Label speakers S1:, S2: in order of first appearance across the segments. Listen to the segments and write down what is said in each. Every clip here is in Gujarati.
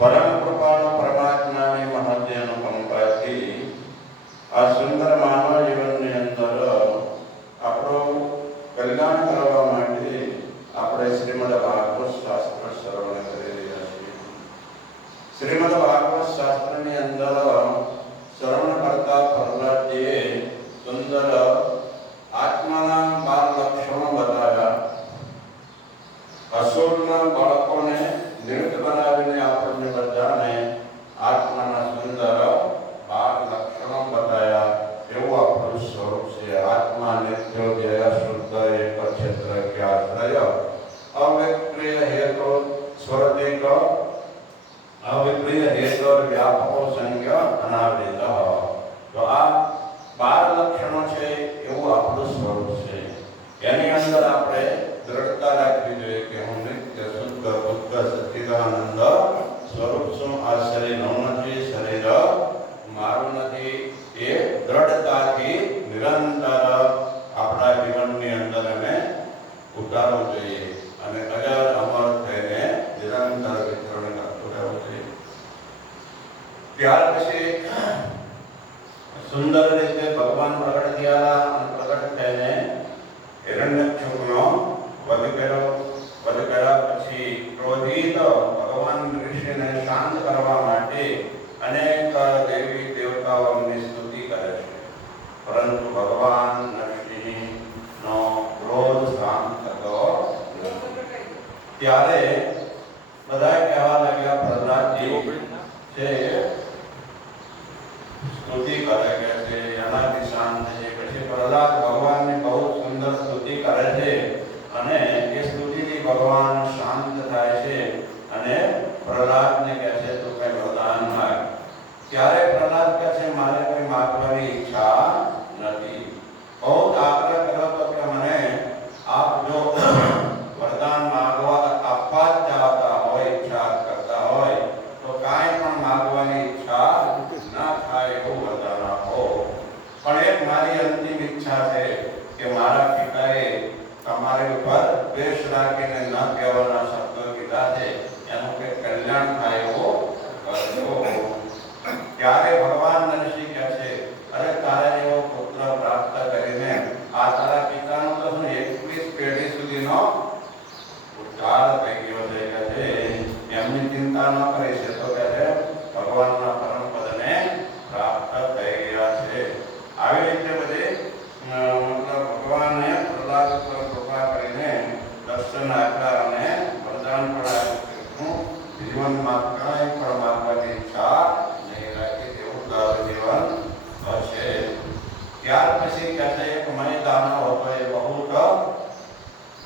S1: પરમ કૃપાળુ પરમાત્માની મહત્ય અનુકંપાથી આ સુંદર માનવ જીવનની અંદર આપણું કલ્યાણ કરવા માટે આપણે શ્રીમદ ભાગવત શાસ્ત્ર શ્રવણ કરી રહ્યા છીએ. શ્રીમદ ભાગવત શાસ્ત્રની અંદર શ્રવણ કરતા પ્રહલાદજીએ સુંદર આત્માના બાર લક્ષણો બતાવ્યા અસુરના બાળકોને નિમિત્ત બનાવીને આપણને બધાને આત્માના સુંદર બાર લક્ષણો બતાવ્યા એવું આપણું સ્વરૂપ છે આત્મા નિત્ય વ્યય શુદ્ધ એક ક્ષેત્ર કે આશ્રય અવિક્રિય હેતુ સ્વરદિક અવિક્રિય હેતુ વ્યાપકો સંખ્ય અનાવૃત તો આ બાર લક્ષણો છે એવું આપણું સ્વરૂપ છે. એની અંદર આપણે દ્રઢતા રાખવી જોઈએ કે હું નિત્ય શુદ્ધ, બુદ્ધ, સચિદાનંદ સ્વરૂપ શું આ શરીર મારું નથી એ દ્રઢતાથી નિરંતર આપણા જીવનની અંદર અમે ઉતારવું જોઈએ અને અજર અમર થઈને નિરંતર વિતરણ કરતું રહેવું જોઈએ ત્યાર પછી સુંદર રીતે ભગવાન પ્રગટ થયા અને પ્રગટ થઈને હિરણ્યક્ષુનો વધ કર્યો. વધ કર્યા પછી ક્રોધિત ભગવાન ઋષિને શાંત કરવા માટે અનેક દેવી દેવતાઓની સ્તુતિ કરે છે પરંતુ ભગવાન નરસિંહનો ક્રોધ શાંત થતો નથી. ત્યારે બધા કહેવા લાગ્યા પ્રહલાદજી છે સ્તુતિ કરે છે એનાથી શાંત છે. પછી પ્રહલાદ ભગવાનની બહુ સુંદર સ્તુતિ કરે છે અને એ સ્તુતિથી ભગવાન શાંત થાય છે અને પ્રહલાદને કહે છે, તું કઈ વરદાન માગ. ત્યારે પ્રહલાદ કહે છે મારે કોઈ માગવાની ઈચ્છા નથી બહુ આગ્રહ કર્યો તો કે મને આપ જો વરદાન માગવા આપવા જ ચાહતા હોય ઈચ્છા કરતા હોય તો કાંઈ પણ માગવાની ઈચ્છા ના થાય એવું વરદાન આપો પણ એક મારી અંતિમ ઈચ્છા છે કે મારા પિતાએ તમારી ઉપર દ્વેષ રાખીને ન કહેવાના શબ્દો કીધા છે એનું કે કલ્યાણ થાય એવો કરજો ત્યારે ભગવાન નરસિંહ કહે છે અરે તારા જેવો પુત્ર પ્રાપ્ત કરીને આ તારા પિતાનો તો શું એકવીસ પેઢી સુધીનો ઉદ્ધાર થઈ ગયો છે કે છે એમની ચિંતા ન કરી છે તો કે છે ભગવાનના પરમ પદને પ્રાપ્ત થઈ ગયા છે આવી રીતે બધી અ, મતલબ ભગવાને પ્રહલાદ પર કૃપા કરીને દર્શન આપ્યા અને વરદાન પણ આપ્યું કે હું જીવનમાં કાંઈ પણ માગવાની ઈચ્છા નહીં રાખી તેવું તારું જીવન હશે ત્યાર પછી છે એક મયદાનો હતો એ બહુ તો.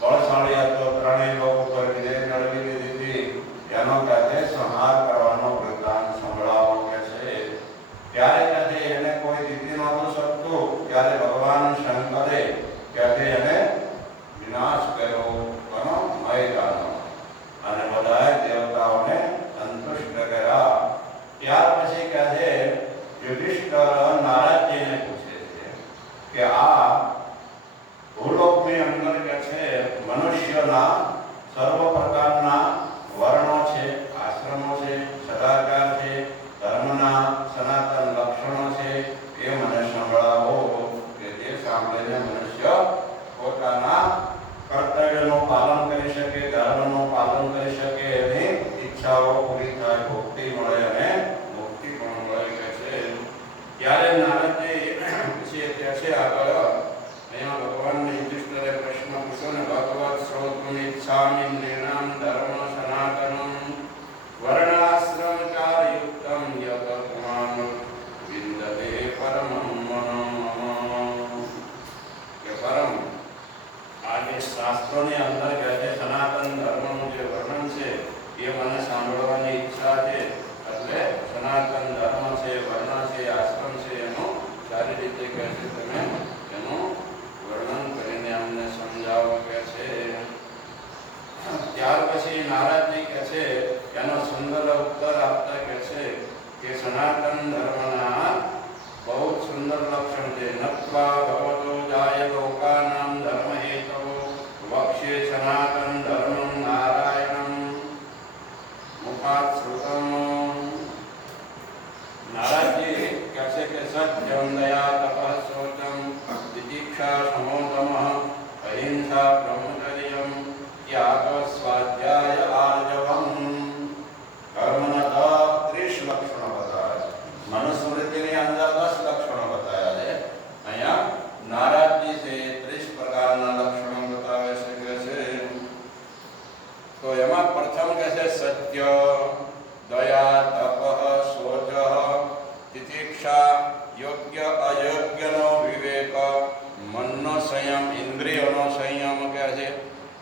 S1: બળશાળી હતો ત્રણેય લોકો પર વિજય મેળવી લીધી હતી એનો છે સંહાર કરવાનો વૃત્તાંત સંભળાવો કે છે. ત્યારે છે એને કોઈ જીતી નહોતું શકતું, ત્યારે ભગવાન શંકરે કહે છે એને વિનાશ કર્યો કોનો મયદાનો અને બધાએ દેવતાઓને સંતુષ્ટ કર્યા ત્યાર પછી કહે છે યુધિષ્ઠર નારદજીને પૂછે છે કે આ ભૂલોકની અંદર કે છે મનુષ્યના સર્વ પ્રકારના વર્ણો છે આશ્રમો છે સદાચાર છે ધર્મના સનાતન લક્ષણો છે એ મને સંભળાવો કે જે સાંભળીને મનુષ્ય પોતાના કર્તવ્યનું પાલન કરી શકે ધર્મનું પાલન કરી શકે એની ઈચ્છાઓ પૂરી થાય મુક્તિ મળે અને મુક્તિ પણ મળે કે છે ત્યારે નારદજી પૂછીએ કે છે આગળ અહીંયા ભગવાનને યુધિષ્ઠિરે પ્રશ્ન પૂછ્યો ને ભગવત શ્રોતુમ ઈચ્છામિ નૃણામ ધર્મ સનાતનમ વર્ણાશ્રમચાર યુક્તમ યત પુમાન વિંદતે પરમં મનમ કે પરમ આ જે શાસ્ત્રોની અંદર કહે છે સનાતન ધર્મનું જે વર્ણન છે એ મને સાંભળવાની ઈચ્છા છે એટલે સનાતન ધર્મ છે વર્ણ છે આશ્રમ છે એનું સારી રીતે કહે છે તમે એનું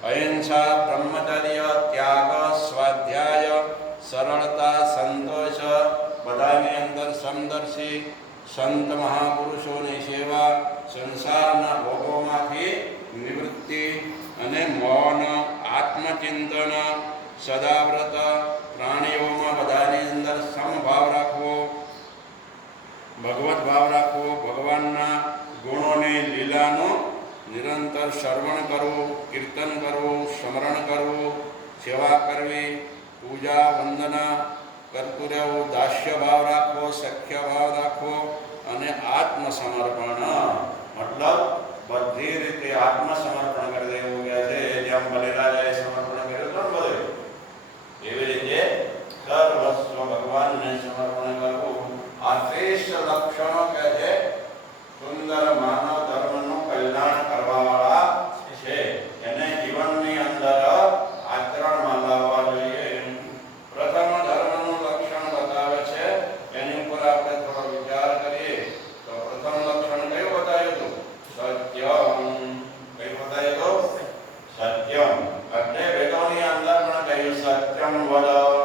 S1: અહિંસા બ્રહ્મચર્ય ત્યાગ સ્વાધ્યાય સરળતા સંતોષ બધાની અંદર સમદર્શી સંત મહાપુરુષોની સેવા સંસારના ભોગોમાંથી નિવૃત્તિ અને મૌન આત્મચિંતન સદાવ્રત પ્રાણીઓમાં બધાની અંદર સમભાવ રાખવો ભગવત ભાવ નિરંતર શ્રવણ કરવું કીર્તન કરવું સ્મરણ કરવું સેવા કરવી, પૂજા, વંદના કરતું રહેવું દાસ્ય ભાવ રાખવો, સખ્ય ભાવ રાખવો અને આત્મસમર્પણ. મતલબ બધી રીતે આત્મસમર્પણ કરી દેવું કે છે જેમ બલેલા Isaac Cameron Wada,